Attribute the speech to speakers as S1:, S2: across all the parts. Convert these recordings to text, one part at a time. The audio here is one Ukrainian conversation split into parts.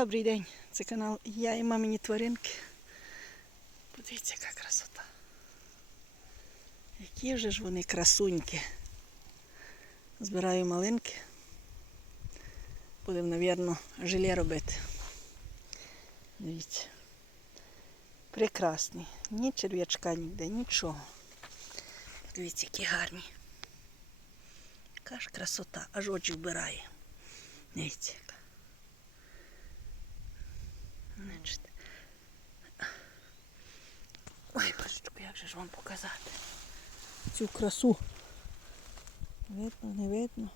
S1: Добрий день, це канал Я і мамині тваринки. Подивіться, яка красота. Які вже ж вони красуньки. Збираю малинки. Будемо, напевно, желе робити. Дивіться. Прекрасний. Ні черв'ячка ніде, нічого. Подивіться, які гарні. Яка ж красота, аж очі вбирає. Дивіться. Значить. Ой, божечко, як же ж вам показати цю красу. Видно, не видно.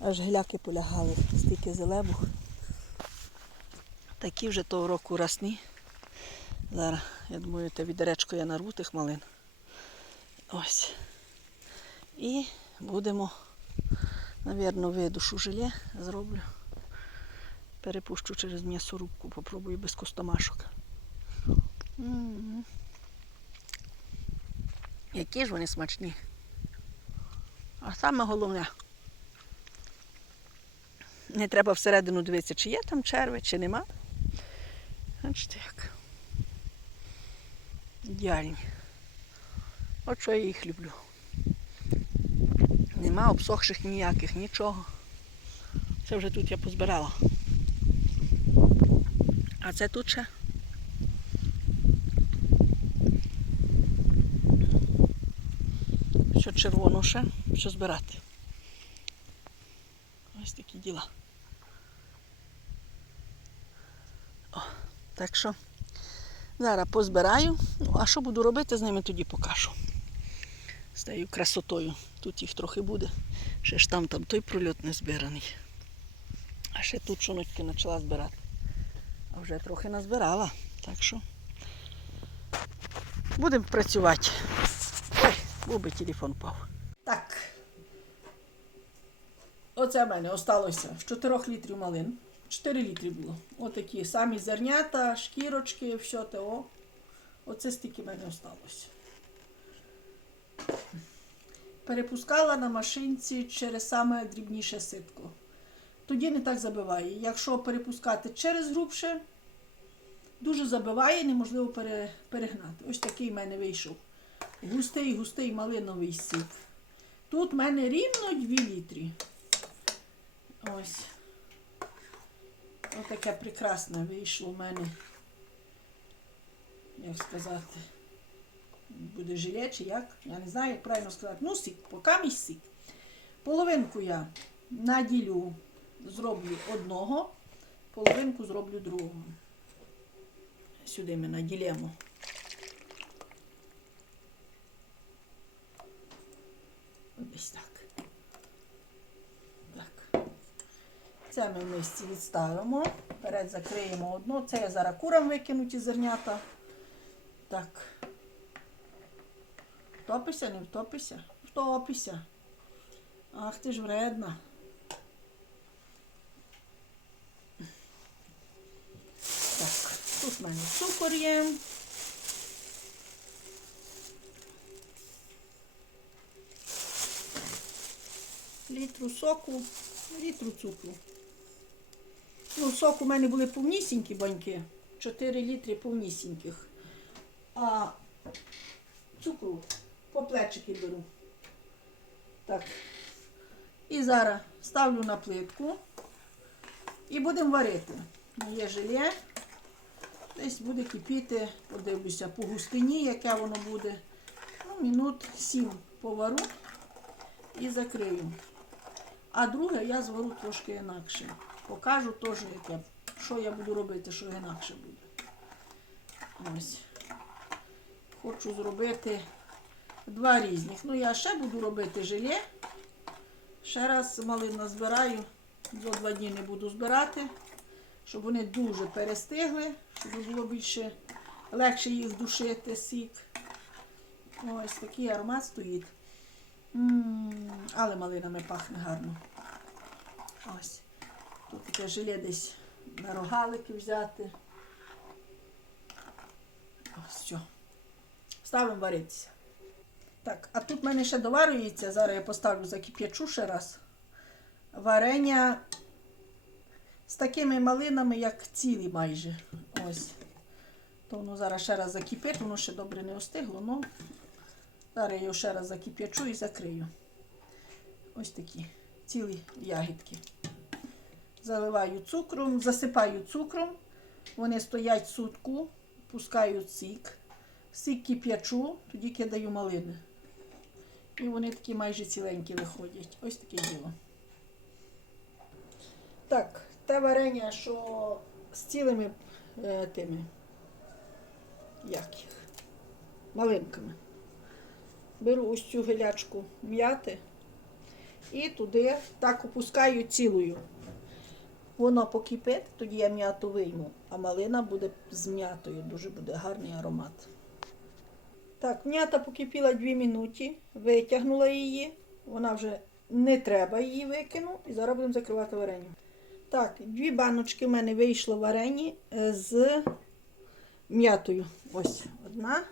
S1: Аж гіляки полягали, стільки зелебух. Такі вже того року росні. Зараз, я думаю, те відеречко я нарву тих малин. Ось. І будемо, навірно, видушу желе зроблю. Перепущу через м'ясорубку, попробую без костомашок. Які ж вони смачні. А саме головне, не треба всередину дивитися, чи є там черви, чи нема. Бачите як. Ідеальні. От що я їх люблю. Нема обсохших ніяких, нічого. Це вже тут я позбирала. А це тут ще. Що червоно ще, що збирати. Ось такі діла. О, так що зараз позбираю. Ну, а що буду робити, з ними тоді покажу. З тією красотою. Тут їх трохи буде. Ще ж там, там той прольот не збираний. А ще тут шоночки почала збирати. Вже трохи назбирала. Так що будемо працювати. Ой, був телефон впав. Так. Оце в мене осталося з 4 літрів малин. 4 літри було. Отакі самі зернята, шкірочки, все те. О. Оце стільки в мене осталося. Перепускала на машинці через саме дрібніше ситко. Тоді не так забиває. Якщо перепускати через грубше, дуже забиває, неможливо пере, перегнати. Ось такий в мене вийшов. Густий, густий малиновий сік. Тут в мене рівно 2 літрі. Ось. Ось таке прекрасне вийшло в мене. Як сказати, буде жиле чи як? Я не знаю, як правильно сказати. Ну, сік, поки мій сік. Половинку я наділю, зроблю одного, половинку зроблю другого. Сюди ми наділємо. Ось так. Так. Це ми в мисці відставимо. Вперед закриємо одну. Це я зараз курам викину ті зернята. Так. Втопися, не втопися? Втопися. Ах, ти ж вредна. Так, тут в мене цукор є. Літру соку, літру цукру. Ну, сок у мене були повнісінькі баньки. 4 літри повнісіньких. А цукру по плечики беру. Так. І зараз ставлю на плитку і будемо варити. Є желе. Десь буде кипіти, подивлюся, по густині, яке воно буде. Ну, минут 7 повару і закрию. А друге я звару трошки інакше. Покажу теж, як я, що я буду робити, що інакше буде. Ось. Хочу зробити два різних. Ну, я ще буду робити желе. Ще раз малина збираю. За два дні не буду збирати, щоб вони дуже перестигли, щоб було більше легше їх душити, сік. Ось такий аромат стоїть. М, Але малинами пахне гарно. Ось. Тут таке желе десь на рогалики взяти. Ось все. Ставимо варитися. Так, а тут в мене ще доварюється. Зараз я поставлю закип'ячу ще раз. Варення з такими малинами, як цілі майже. Ось. То воно зараз ще раз закипить, воно ще добре не остигло, ну зараз я його ще раз закип'ячу і закрию. Ось такі цілі ягідки. Заливаю цукром, засипаю цукром. Вони стоять сутку, пускаю сік. Сік кип'ячу, тоді кидаю малини. І вони такі майже ціленькі виходять. Ось таке діло. Так, те варення, що з цілими е, тими, як їх, малинками. Беру ось цю гелячку м'яти і туди так опускаю цілою. Воно покипить, тоді я м'яту вийму, а малина буде з м'ятою, дуже буде гарний аромат. Так, м'ята покипіла 2 минути, витягнула її, вона вже не треба її викинути, і зараз будемо закривати варення. Так, дві баночки в мене вийшло варені е, з м'ятою. Ось одна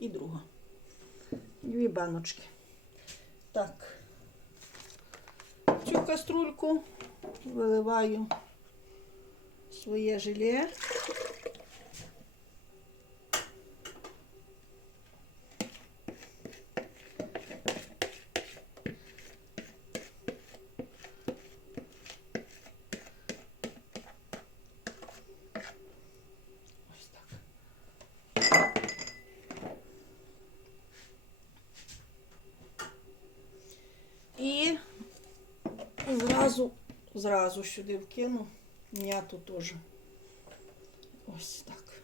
S1: і друга. Дві баночки. Так. Цю каструльку виливаю своє желе. Ось так. І зразу, сюди вкину м'яту теж. Ось так.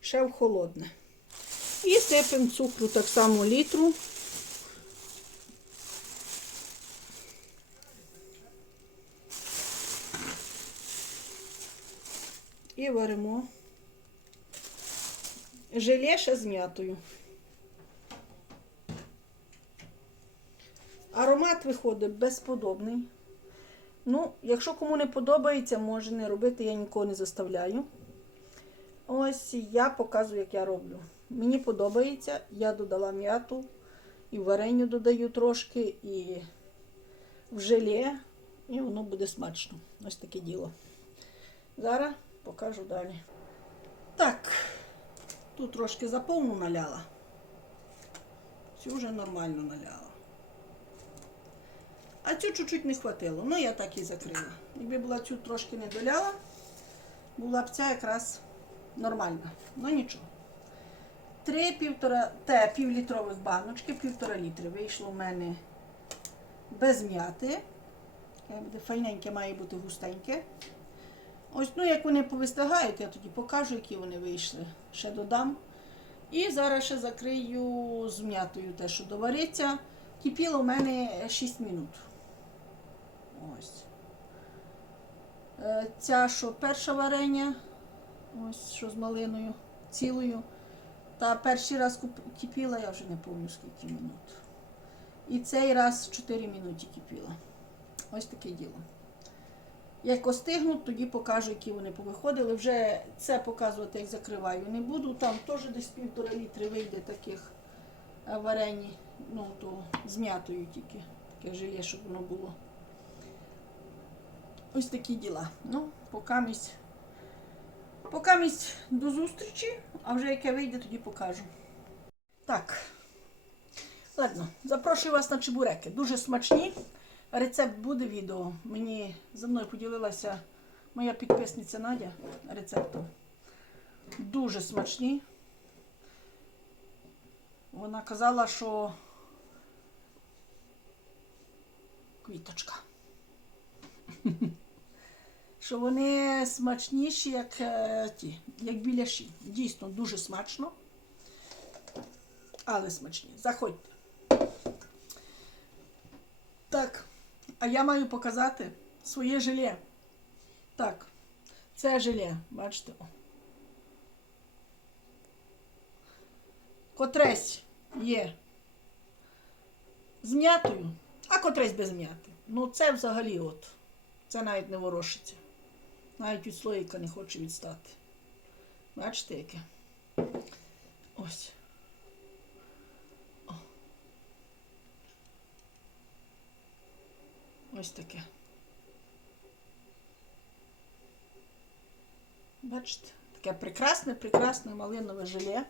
S1: Ще в холодне. І сипемо цукру так само літру. І варимо. Желе ще з м'ятою. Аромат виходить безподобний. Ну, якщо кому не подобається, може не робити, я нікого не заставляю. Ось я показую, як я роблю. Мені подобається, я додала м'яту, і вареню додаю трошки, і в желе, і воно буде смачно. Ось таке діло. Зараз покажу далі. Так, тут трошки заповну наляла. Цю вже нормально наляла. А цю чуть-чуть не хватило. Ну, я так і закрила. Якби була цю трошки не доляла, була б ця якраз нормальна. Ну нічого. Три півтора, те півлітрових баночки, півтора літри вийшло в мене без м'яти. Файненьке, має бути густеньке. Ось, ну, як вони повистигають, я тоді покажу, які вони вийшли. Ще додам. І зараз ще закрию з м'ятою те, що довариться. Кипіло в мене 6 минут. Ось. Е, Ця, що перше варення, ось що з малиною, цілою. Та перший раз кипіла, я вже не пам'ятаю скільки минут. І цей раз 4 минути кипіла. Ось таке діло. Як остигнуть, тоді покажу, які вони повиходили. Вже це показувати, як закриваю, не буду. Там теж десь півтора літри вийде таких е, варені, ну то з м'ятою тільки. Таке желе, щоб воно було. Ось такі діла. Ну, покамість. До зустрічі, а вже яке вийде, тоді покажу. Так. Ладно, запрошую вас на чебуреки. Дуже смачні. Рецепт буде відео. Мені за мною поділилася моя підписниця Надя рецептом. Дуже смачні. Вона казала, що квіточка. Що вони смачніші, як е, ті, як біляші. Дійсно, дуже смачно. Але смачні. Заходьте. Так, а я маю показати своє желе. Так, це желе, бачите. Котресь є з м'ятою, а котресь без м'яти. Ну, це взагалі от. Це навіть не ворушиться. Навіть від слоїка не хоче відстати. Бачите, яке? Ось. О. Ось таке. Бачите, таке прекрасне, прекрасне малинове желе.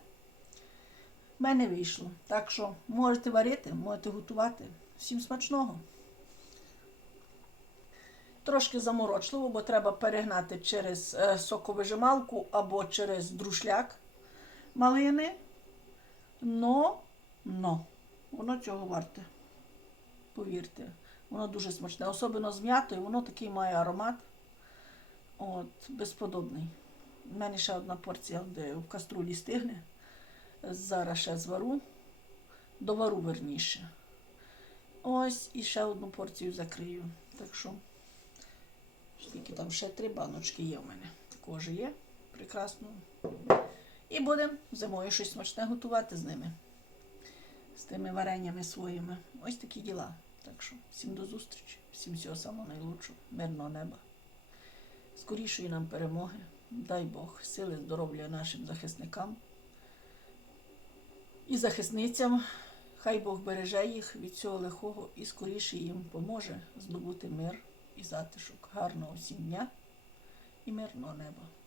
S1: В мене вийшло. Так що можете варити, можете готувати. Всім смачного. Трошки заморочливо, бо треба перегнати через е, соковижималку або через друшляк малини. Но, но, воно цього варте. Повірте, воно дуже смачне. Особливо з м'ятою, воно такий має аромат. От, безподобний. У мене ще одна порція де в каструлі стигне. Зараз ще звару, довару верніше. Ось і ще одну порцію закрию. Так що, скільки там ще три баночки є в мене. Такого ж є. Прекрасно. І будемо зимою щось смачне готувати з ними. З тими вареннями своїми. Ось такі діла. Так що всім до зустрічі, всім всього самого найлучшого, мирного неба. Скорішої нам перемоги. Дай Бог, сили, здоров'я нашим захисникам і захисницям. Хай Бог береже їх від цього лихого і скоріше їм поможе здобути мир і затишок. Гарного всім і мирного неба.